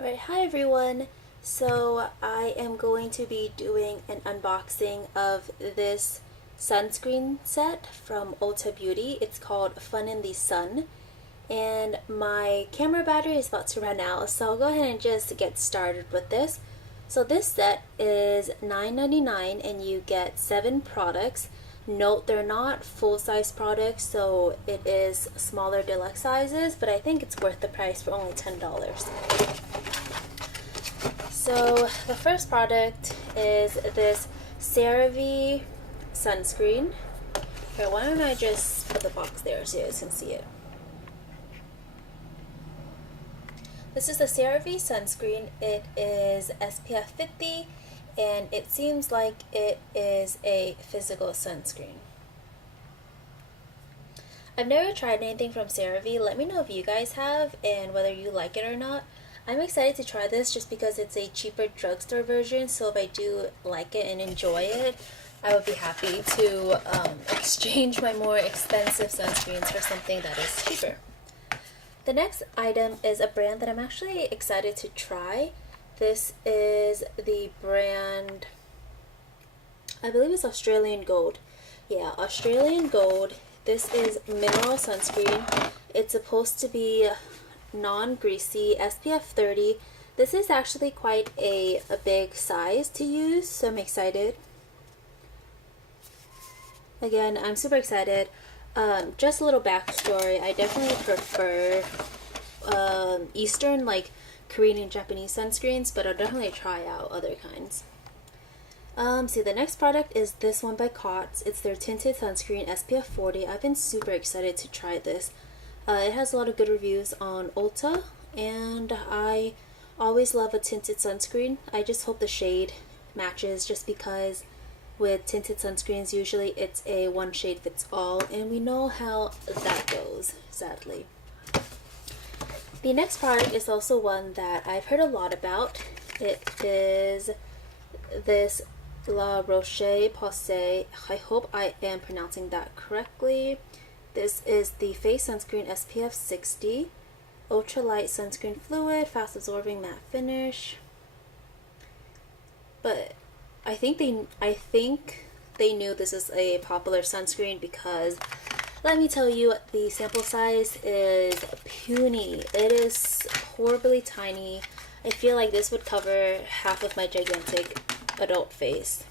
Alright, hi everyone. So I am going to be doing an unboxing of this sunscreen set from Ulta Beauty. It's called Fun in the Sun. And my camera battery is about to run out, so I'll go ahead and just get started with this. So this set is $9.99 and you get 7 products. Note they're not full-size products, so it is smaller deluxe sizes, but I think it's worth the price for only $10. So the first product is this Cerave Sunscreen. Here, why don't I just put the box there so you guys can see it. This is the Cerave Sunscreen. It is SPF 50 and it seems like it is a physical sunscreen. I've never tried anything from Cerave. Let me know if you guys have and whether you like it or not. I'm excited to try this just because it's a cheaper drugstore version, so if I do like it and enjoy it, I would be happy to exchange my more expensive sunscreens for something that is cheaper. The next item is a brand that I'm actually excited to try. This is the brand, I believe it's Australian Gold. Yeah, Australian Gold. This is mineral sunscreen. It's supposed to be non-greasy, SPF 30. This is actually quite a big size to use, so I'm excited. Again, I'm super excited. Just a little backstory, I definitely prefer Eastern, like Korean and Japanese sunscreens, but I'll definitely try out other kinds. So the next product is this one by Cots. It's their Tinted Sunscreen SPF 40. I've been super excited to try this. It has a lot of good reviews on Ulta, and I always love a tinted sunscreen. I just hope the shade matches, just because with tinted sunscreens usually it's a one shade fits all, and we know how that goes, sadly. The next product is also one that I've heard a lot about. It is this La Roche-Posay. I hope I am pronouncing that correctly. This is the face sunscreen SPF 60, ultralight sunscreen fluid, fast absorbing matte finish. But I think they knew this is a popular sunscreen, because let me tell you, the sample size is puny. It is horribly tiny. I feel like this would cover half of my gigantic adult face.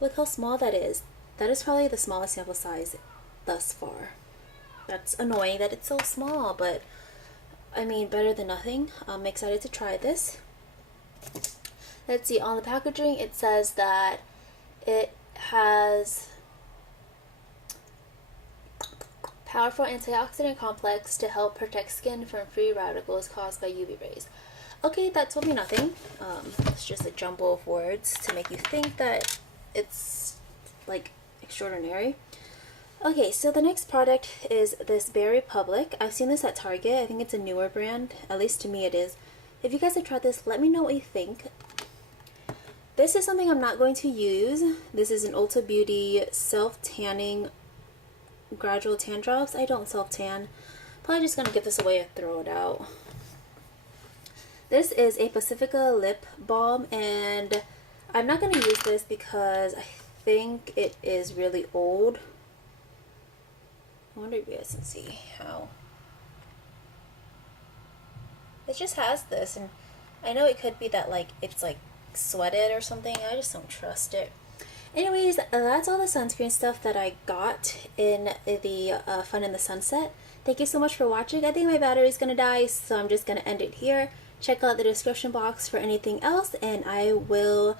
Look how small that is. That is probably the smallest sample size thus far. That's annoying that it's so small, but I mean, better than nothing. I'm excited to try this. Let's see, on the packaging it says that it has powerful antioxidant complex to help protect skin from free radicals caused by UV rays. Okay, that told me nothing. It's just a jumble of words to make you think that it's like extraordinary. Okay, so the next product is this Berry Republic. I've seen this at Target. I think it's a newer brand. At least to me it is. If you guys have tried this, let me know what you think. This is something I'm not going to use. This is an Ulta Beauty self-tanning gradual tan drops. I don't self-tan. Probably just going to give this away and throw it out. This is a Pacifica lip balm, and I'm not going to use this because I think it is really old. I wonder if you guys can see how it just has this, and I know it could be that like it's like sweated or something. I just don't trust it. Anyways, that's all the sunscreen stuff that I got in the Fun in the Sunset. Thank you so much for watching. I think my battery is gonna die, so I'm just gonna end it here. Check out the description box for anything else, and I will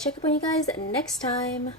check up on you guys next time.